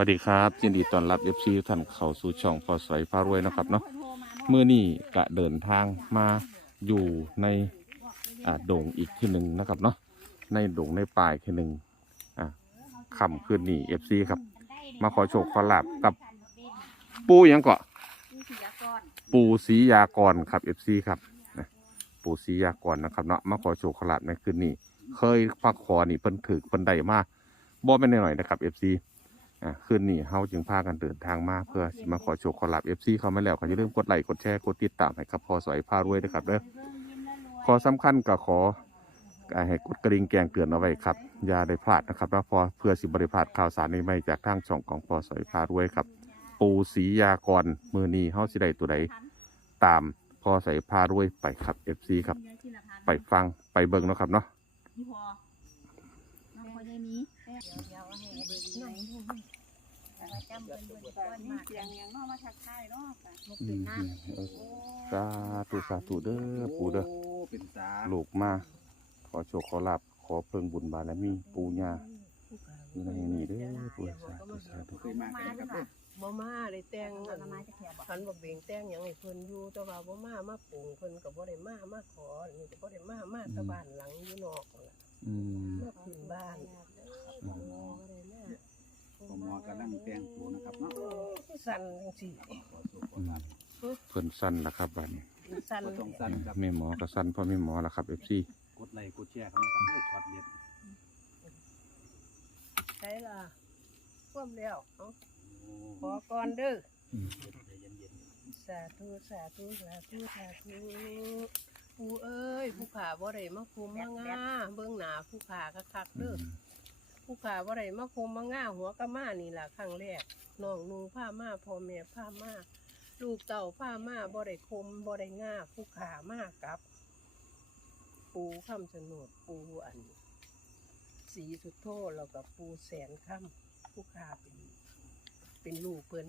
วัสดีครับยินดีต้อนรับเอฟซีท่านเข้าสู่ช่องพอสวยพารวยนะครับเนาะเมื่อนี้กะเดินทางมาอยู่ในอ่าโด่งอีกที่หนึ่งนะครับเนาะในโด่งในป่ายที่หนึ่งอ่าค่ำคืนนี้เอฟซีครับ มาขอโชคขอลาบกับ ปูหยังเกาะปูศรียากรครับเอฟซีครับนะปูศรียากรนะครับเนาะมาขอโชคขอลาบในคืนนี้ เคยพักขอนี่เพิ่นถือเพิ่นได้มาบ่แม่นหน่อยๆนะครับเอฟซี อ่าคืนนี้เฮาจึงพากันเดินทางมาเพื่อสิมาขอโชคขอลาบ FC เขามาแล้วก็อย่าลืมกดไลค์กดแชร์กดติดตามให้กับพอสวยพารวยด้วยครับเด้อขอสำคัญก็ขออ่าให้กดกระดิ่งแจ้งเตือนเอาไว้ครับ อย่าได้พลาดนะครับแล้วพอเพื่อสิบริพลาดข่าวสารใหม่ๆจากทางช่องของพอสวยพารวยครับ ปูศรียากรมือนี้เฮาสิได้ตัวใดตามพอสวยพารวยไปครับ FC ครับ ไปฟังไปเบิ่งเนาะครับเนาะพี่พอน้องพอยายมีเดี๋ยวให้เบิ่งหน่อย ประจำเป็นเบิ่งก้อนมากเสียงยังเนาะมาทักทายเนาะค่ะนกอืเป็นมหน้าเออสาธุสาธุเด้อปูเด้อโเป็นสาลูกมาขอโชคขอลาบขอเพิ่งบุญบารมีปูย่าอยู่ในนี้เด้อปูสาธุสาธุเคยมากันนะครับเด้อบ่มาได้แต่งผลไม้จะแถบบอกพันบ่เบ่งแต่งหยังให้เพิ่นอยู่แต่ว่าบ่มามาปลูกเพิ่นก็บ่ได้มามาขอนี่ก็บ่ได้มามาแตะบ้านหลังอยู่นอกนั่นล่ะอืม มาขึ้นบ้าน อืมบ่ได้มา พอหมอกำลังแต่งตัวนะครับเนาะสั่นจังซี่ขอโชคขอลาบเพิ่นสั้นละครับบัดนี้สั่นก็ต้องสั้นครับแม่หมอก็สั้นเพราะแม่หมอละครับเอฟซีกดไลค์กดแชร์กันนะครับเพื่อช็อตเด็ดใช่ล่ะท่วมแล้วเอ้าโอ้ขอก่อนเด้อใจเย็นสาธุสาธุสาธุสาธุผู้เอ้ยผู้ขาบ่ได้มาคุมมางาเบิ่งหน้าผู้ขาคักๆเด้อ ผู้ขาว่าไรมาคมมาง่าหัวกะมานี่ล่ะครั้งแรกน้องนุงผ้ามาพ่อแม่ผ้ามาลูกเต่าผ้ามาบ่ได้คมบ่ได้ง่าผู้ขามากกับ ปูคำสนดปูอัน สีสุดโทแล้วกับปูแสนคำผู้ขาเป็น เป็นลูกเพิ่น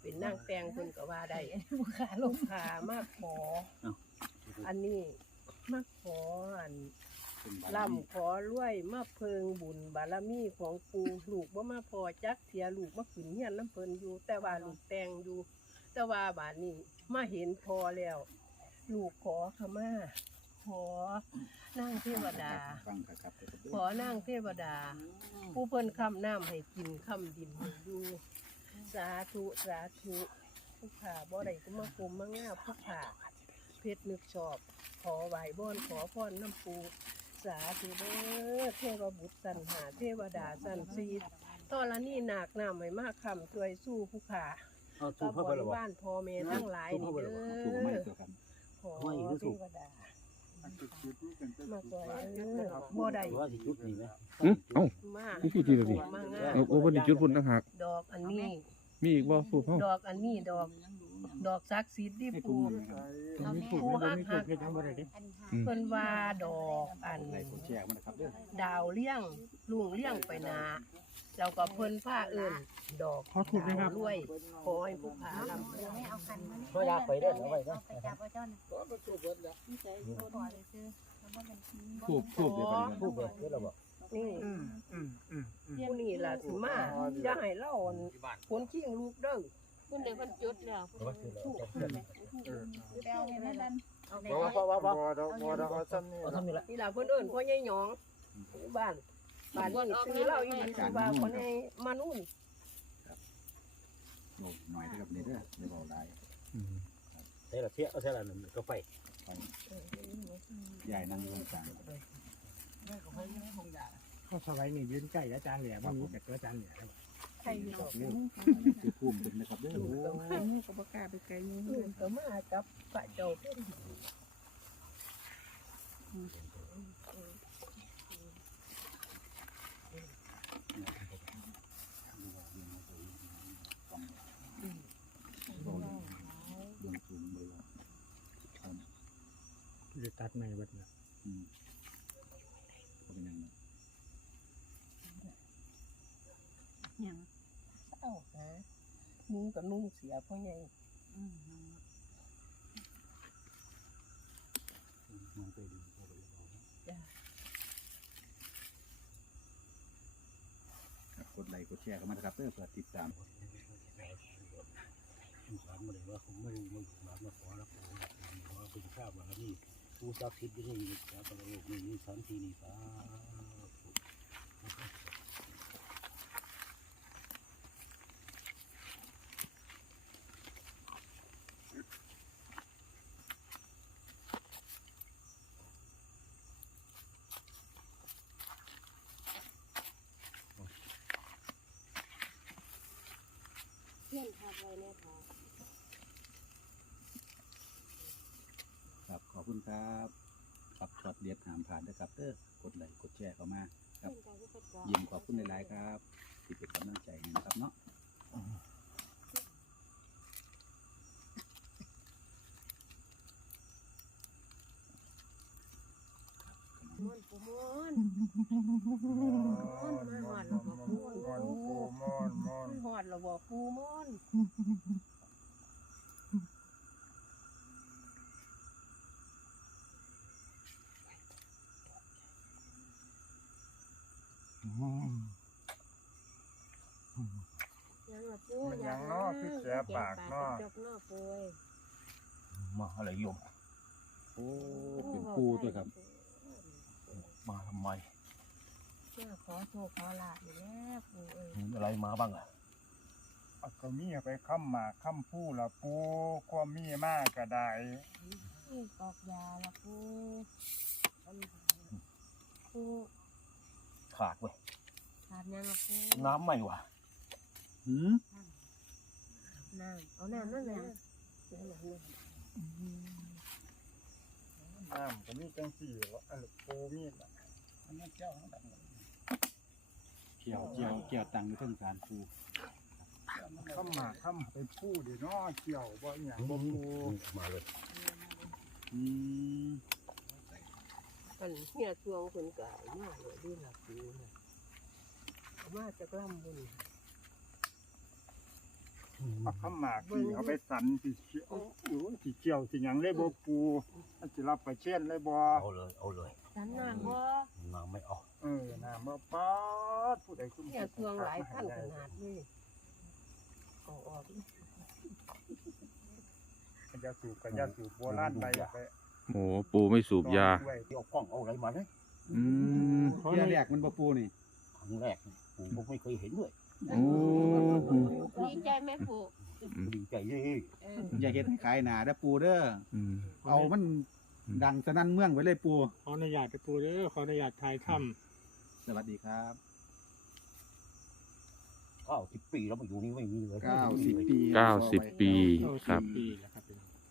เป็นนางแตงเพิ่นก็ว่าได้ผู้ขาลลูงกขามากขออันนี้มาขออันๆเป็นบารมี ล่ำขอรวยมาเพิงบุญบารมีของปูลูกว่ามาพอจักเสียลูกมาขืนเฮียนน้ำเพิ่นอยู่ แต่ว่าลูกแตงอยู่ แต่ว่าบาดนี้มาเห็นพอแล้ว ลูกขอขมาขอนั่งเทวดา ฟังครับครับขอนั่งเทวดา ผู้เพิ่นคำน้ำให้กินคำดินให้อยู่สาธุสาธุผู้ขาบ่ได้ก็มาคุมมาง่าผู้ขาเพชรนึกชอบ ขอไหวบ้อนขอพรน้ำปู สาธุเด้อเทวบุตรสันหาเทวดาสันซีตอนละนี่หนักหน้าไม่มากคำช่วยสู้ผู้ขาเอาถูกักบเพิ่มบไปหรอริบ่วารพ่อแม่ทั้งหลายนี่เด้ถูกไหมอตัวกัน ขอเทวดามาช่วยเด้อบ่ได้ว่าสิจุดนี่ไหมอืมเอ้า มานี่ที่ที่เลยดิ มาง่าเอาโอ้เพิ่นสิจุดพุ่นต่างหากดอกอันนี้ มีอีกบ่สูบเฮาดอกอันนี้ดอก ดอกซักซีดที่ปูเอาแม่ปูฮักฮักอันหาเพิ่นว่าดอกอันไลค์กดแชร์กันนะครับเด้อดาวเลี้ยงลุงเลี้ยงไปนาแล้วก็เพิ่นผ้าเอิ้นดอกขอถูกนะครับรวยขอให้ผู้ขาลำเดี๋ยวไม่เอาคันมาก็ยากไปเด้อเอาไว้เด้อไปจับเอาจ้อนนี่ใจขอเลยซื้อแล้วมันเป็นทูบทูบเดี๋ยวกันผู้เบิกเด้อเราบอกนี่ผู้นี่ล่ะสิมาอย่าให้เล่าอันคนขี้งลูกเด้อ คุณเดี๋ยวคนจุดแล้วเอาไว้คือเราแก้วเนี่ยนั่นเอาแม่ว่าว่าว่าว่าเอาเอาทำนี่ละนี่ล่ะเพิ่นเอิ้นพ่อใหญ่หยองอยู่บ้านบ้านนี้ซื้อเหล้าอีหลีสิว่าคนให้มานู่นโหลดหน่อยนะครับนี่เด้อไม่เบาได้ใส่ละเสียเอาใส่ละหนึ่งก็ไปใหญ่นั่งตรงกลางก็สบายนี่ยืนใกล้อาจารย์แหล่ว่ามีแต่ตัวอาจารย์แหล่ครั บใครอยู่ดอกคือภูมิเป็นนะครับเด้อโอ้มูก็บ่กล้าไปไกลมูลูกก็มากับพระเจ้าเพิ่นเบื้อเลยหรือตัดใหมบัดเนี่ย อืมเป็นยังไง อย่าง เอ้าหานุ่ งก็นุ่งเสียพ่อใหญ่กดไลค์กดแชร์เข้ามานะครับเพื่อเพื่อติดตามถามมาเลยว่าผมไม่ไม่มามาขอรับผมขอเป็นข้าวมานี่ผู้ทรัพย์สิทธิ์ที่นี่แล้วก็โลกนี้สันตินี่สา เพื่อนพาไปเนี่ยค่ะครับขอบคุณครับครับช็อตเด็ดหามผ่านนะครับเด้อกดไลค์กดแชร์เข้ามาครับยิมขอบคุณหลายๆครับที่เป็นกำลังใจให้นะครับเนาะม่อนปูม่ อนม่อนมาหอดเราบอกปูม่อนปูม่อนม่อนหอดเราบอกปูม่อนยังละปูมันยังนาะคือแสบปากนาะจกนาะปูเอ้ยมาอะไรยมโอ้เป็นปูด้วยครับ มาทำไมเจ้าขอโชคขอลาบอยู่แล้วปูเอ้ยมีอะไรมาบ้างอะเอาก็มีไปค้ำหมากค้ำผู้ละปูความมีมากก็ได้นี่กอกยาละปูปูขาดเว้ยขาดยังละปูน้ำไม่ว่ะหืมน้ำเอาน้ำนั่นแหละน้ำก็มีจังสี่วะอันปูมีดอะ อันนั้นเจ้าทั้งหลังเกี่ยวเกี่ยวเกี่ยวตังค์อยู่เทั้งสารปูค้ำหมากค้ำไปผู้ดิเนาะเกี่ยวบ่อหย่างบ่ปูมาเลยอืมอันเฮียทวงคนกายมาเลยดีละปูน่ะเอามาจากลำบุญเอาค้ำหมากที่เอาไปสันที่เกี่ยวโอ้ยที่เกี่ยวที่หยังเลยบ่ปูอันสิรับไปเช่นเลยบ่เอาเลยเอาเลย สันน้ำบ่น้ำไม่เอาเออน้ำบ่ป๊าดผู้ใดคุ้มเฮียทวงหลายพันขนาดนี้เอาออกมันจะสูบกับยาสูบโบราณไปไปโอ้ปูไม่สูบยาด้วยเอากล้องเอาอะไรมาเนี่ยอืมเที่ยแรกมันบ่ปูนี่ครั้งแรกผมก็ไม่เคยเห็นด้วยโอ้ดีใจไหมปูดีใจเลยเอออย่าเฮ็ดให้ขายหนาเด้อปูเด้ออืมเอามัน ดังสนั่นเมืองไปเลยปู ขออนุญาตไปปูเด้อขออนุญาตถ่ายทสวัสดีครับ เก้าสิบปีแล้วมาอยู่นี่ไม่มีเลย90 ปีเก้าสิบปีำครับปีแล้วครับ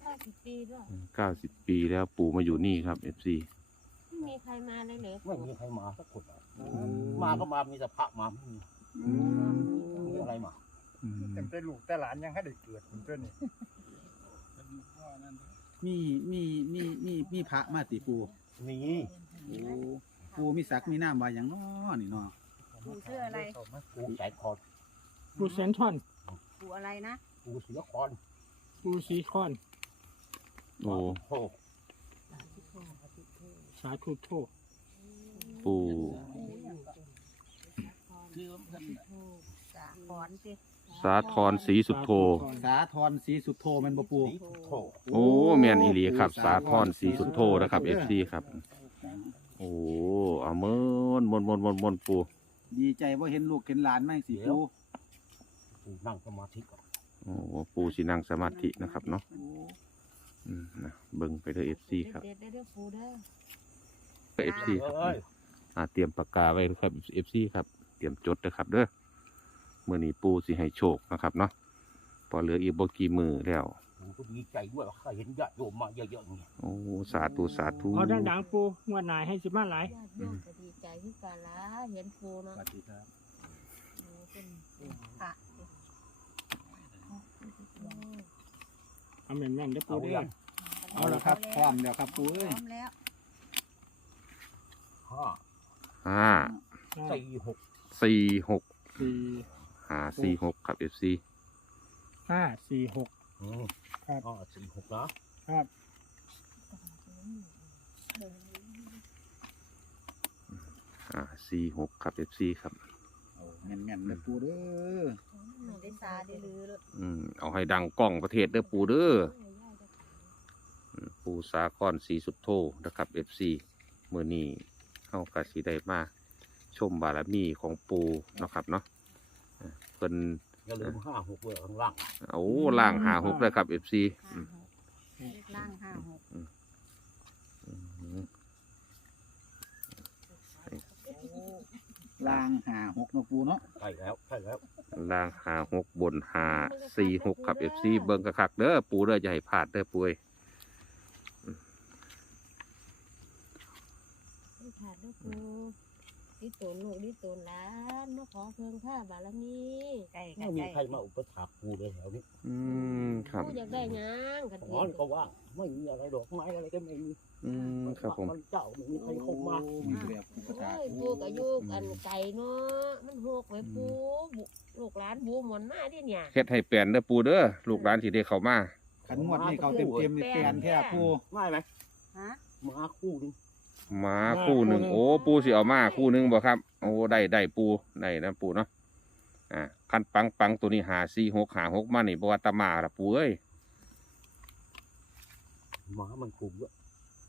ห้าสิบปีด้วยเก้าสิบปีแล้วปูมาอยู่นี่ครับเอฟซีไม่มีใครมาเลยเหรอไม่มีใครมาสักคนอะมาก็มามีแต่พระมาไม่มีมีอะไรมาแต่แต่ลูกแต่หลานยังให้ได้เกิดเป็นตัวนี้ มีมีมีมีมีพระมาติปูนี่โอ้ปูมีศักดิ์มีน้ำว่าหยังน้อนี่เนาะปูชื่ออะไร กูสายคอนปูเซนทอนปูอะไรนะ กูเสือคอนปูซีคอน โอ้โอ้สาธุโทษปูสาขอนสิ สาธรศรีสุโธ สาธรศรีสุโธแม่นบ่ปูสีโถโอ้แมนอีหลีครับ สาธรศรีสุโธนะครับเอฟซีครับ โอ้เอาเมินมนมนมนมนปูดีใจว่าเห็นลูกเห็นหลานไหมสิปูกูนั่งสมาธิก่อนโอ้ปูสินั่งสมาธินะครับเนาะอืมนะเบิ่งไปเด้อเอฟซีครับเด็ดๆได้ด้วยปูเด้อเอฟซีครับเอ้ยอ่าเตรียมปากกาไว้ครับเอฟซีครับ เตรียมจดนะครับเด้อเมื่อนี้ปูสิให้โชคนะครับเนาะพอเหลืออีกบ่กี่มือแล้วกูก็ดีใจด้วยว่าข้าเห็นญาติโยมมาเยอะๆเนี่ยโอ้สาธุสาธุ เอาดังๆปูงวดหนายให้สิมาหลาย ญาติโยมก็ดีใจที่กันละเห็นปูสเนาะวัสดีครับโอ้เป็นพระเอาแม่นๆได้อปูเอาเด้เรื่อองเอาละครับพร้อมแล้วครับปูพเอ้ยร้อมแล้วห้าห้าสี่หกสี่หกสี่ ห้าสี่หกครับเอฟซีห้าสี่หกอืมครับห้าสี่หกนะครับห้าสี่หกครับเอฟซีครับโอ้แม่นๆเด้อปูเด้อไม่ได้ซาได้ลือเลยอืมเอาให้ดังกล้องประเทศเด้อปูเด้ออืมปูสาครสีสุดโทนะครับ FC มื้อนี้เฮาก็สิได้มาชมบารมีของปูเนาะครับเนาะอ่า เพิ่นอย่าลืมห้าหกเบอร์ข้างล่างเอาล่างหาหกเลยครับ FC อืมล่างห้าหกอืมล่างหาหกเนาะปูเนาะใช่แล้วใช่แล้วล่างหาหกบนหาสี่หกครับ FC เบิ่งกระคักเด้อปูเด้ออย่าให้พลาดเด้อปุ้ยนี่ขาดด้วยกู ดิตนลูกดิตนหล้านมาขอเพิ่งข้าบารมีไก่ไม่มีใครมาอุปถัมภ์กูเลยแถวนี้อืมครับกูอยากได้หยังกันนอนก็ว่างไม่มีอะไรดอกไม้อะไรก็ไม่มีอืมครับผมมันเจ้าไม่มีใครเข้ามาโอ้มีแบบอุปถาโอ้ยปูปูกับยูกอันไก่เนาะมันหกไว้ปูบุลูกหลานบูหมอนมาดิเนี่ยเฮ็ดให้เปลี่ยนเด้อปูเด้อลูกหลานสิได้เข้ามาขันงวดนี่เขาเต็มเต็มๆนี่แปลนแท้ปูไม่ไหมฮะมาคู่หนึง หมาคู่หนึ่งโอ้ปูสิเอามาคู่หนึ่งบ่ครับโอ้ได้ได้ปูได้นะปูเนาะอ่าคันปังปังตัวนี้หาสี่หกหาหกมานี่บ่ว่าแตะมาละปูเอ้ยหมามันคุมด้วย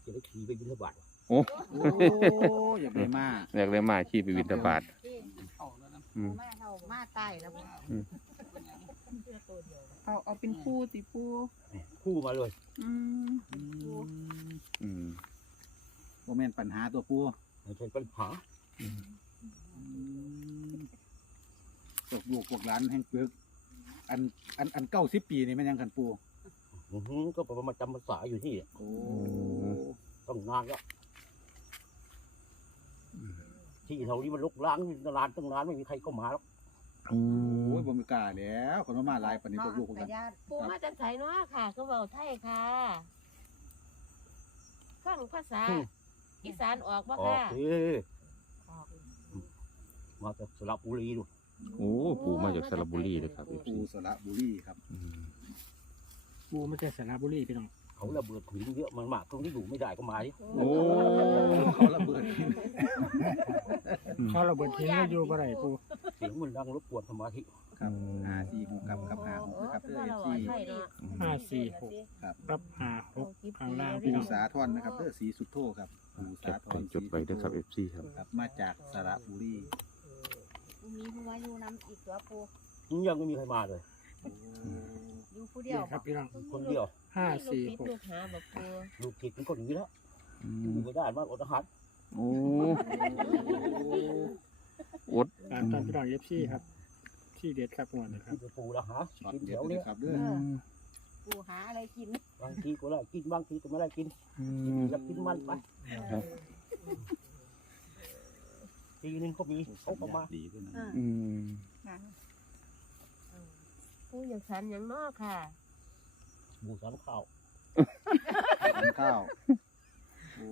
จะได้ขี่ไปบินทบาทโอ้โอ้อยากได้มาอยากเลยมาขี่ไปบินทบาทอืมมาเท่ามาใต้แล้วบ่อืมเอาเอาเป็นคู่ติปูคู่มาเลยอืมอืม อืมบ่แม่นปัญหาตัวปูไม่ใช่ปัญหาอืมตกลูกพวกหลานแห่งปึก อันอันอันเก้าสิบปีนี่แมันยังขันปูอื้อหือก็ประมาณจำภาษาอยู่ที่โอ้ต้องนานแล้วที่แถวนี้มันลุกล้างตลาดตั้งนานไม่มีใครเข้ามาแล้วอืโอ้มยบ่มีกล้าแล้วคนมามาหลายปานนี้ตกลูกพวกหลานปูมาจากไสเนาะค่ะ ก็เว้าไทยค่ะฟังภาษา อีสานออกบ่ออกค่ะสิออกมาจากสระบุรีดูโอ้ปูมาจากสระบุรีเลยครับปูสระบุรีครับ อืมปูไม่ใช่สระบุรีพี่น้องเขาระเบิดถุงเยอะมันมากตรงที่อยู่ไม่ได้ก็มาดิโอ้เขาระเบิดเขาระเบิดทิ้งแล้วอยู่บ่ได้ปูเสียงมันดังรบกวนสมาธิครับห้าสี่หกครับครับห้าหกนะครับเด้อเราเอฟเว้าซีไทยเนาะห้าสี่หกครับรับห้าหกข้างล่างปูพี่น้องสาทอนนะครับเด้อสีสุดโทครับปูจสาดทไปอนจดไปเด้อครับ FC ครับ ครับมาจากสระบุรีมีผู้ว่าอยู่นำอีกตัวปูยังไม่มีใครมาเลย อยู่ผู้เดียนี่วครับพี่น้องคนเดียวห้าสี่หกลูกหาบ่ปูลูกติดมันก็หนีแล้วอือยู่มไม่ได้มากอดอาหารโอ้ อดตามตามพี่น้องเอฟซีครับที่เด็ดครับงวดนะครับที่ปูแล้วหาช็อตกินเด็แถดวเลเนี้ยยครับเด้อปูหาอะไรกินบางทีก็ได้กินบางทีก็ไม่ได้กินอืมอยากกินมันไปทีนึงเขามีเขาก็มาดีด้วยนะอืมปูอย่างฉันอย่างนอกค่ะหมูสามข้าวทานข้าวโอ้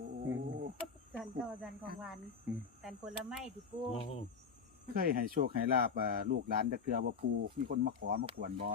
จันเจ้าจันของวันจันผลไม้ที่ปูอืมเคยให้โชคให้ลาบอ่าลูกหลานตะเกือบ่ปูมีคนมาขอมากวนบ่